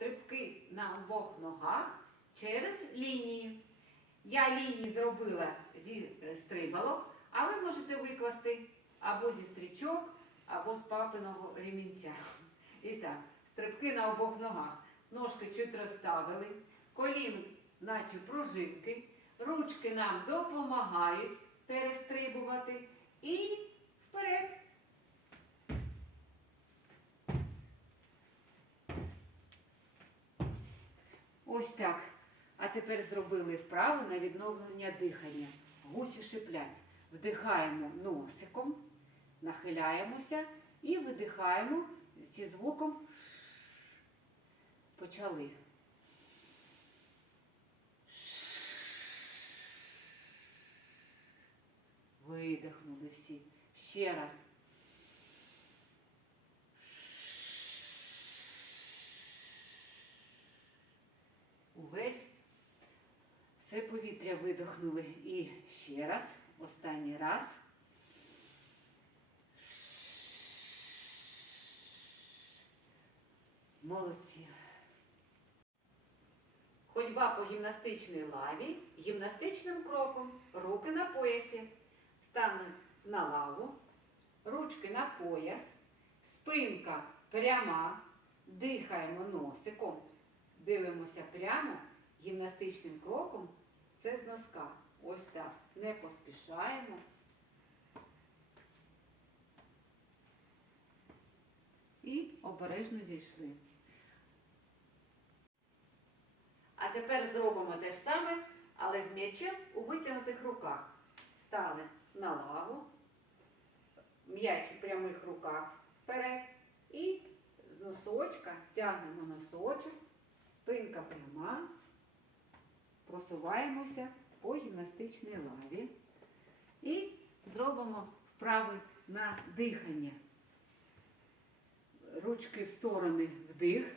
стрибки на обох ногах через лінії. Я лінії зробила зі е, стрибалок, а ви можете викласти або зі стрічок, або з папиного ремінця. І так, стрибки на обох ногах. Ножки чуть розставили, колін, наче пружинки, ручки нам допомагають перестрибувати. І вперед. Ось так. А тепер зробили вправу на відновлення дихання. Гусі шиплять. Вдихаємо носиком, нахиляємося і видихаємо зі звуком. Почали. Видихнули всі. Ще раз. Все повітря видихнули. І ще раз, останній раз. Молодці. Ходьба по гімнастичній лаві гімнастичним кроком. Руки на поясі. Стане на лаву, ручки на пояс, спинка пряма, дихаємо носиком, дивимося прямо гімнастичним кроком. Це з носка. Ось так. Не поспішаємо. І обережно зійшли. А тепер зробимо те ж саме, але з м'ячем у витягнутих руках. Стали на лаву, м'яч у прямих руках вперед. І з носочка тягнемо носочок, спинка пряма, просуваємося по гімнастичній лаві. І зробимо вправи на дихання. Ручки в сторони вдих.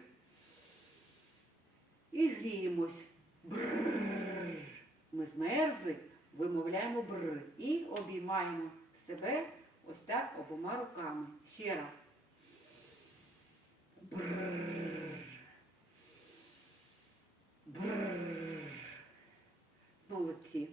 І гріємось. Бррр. Ми змерзли, вимовляємо бр. І обіймаємо себе ось так обома руками. Ще раз. Бррр. Бррр. Молодці.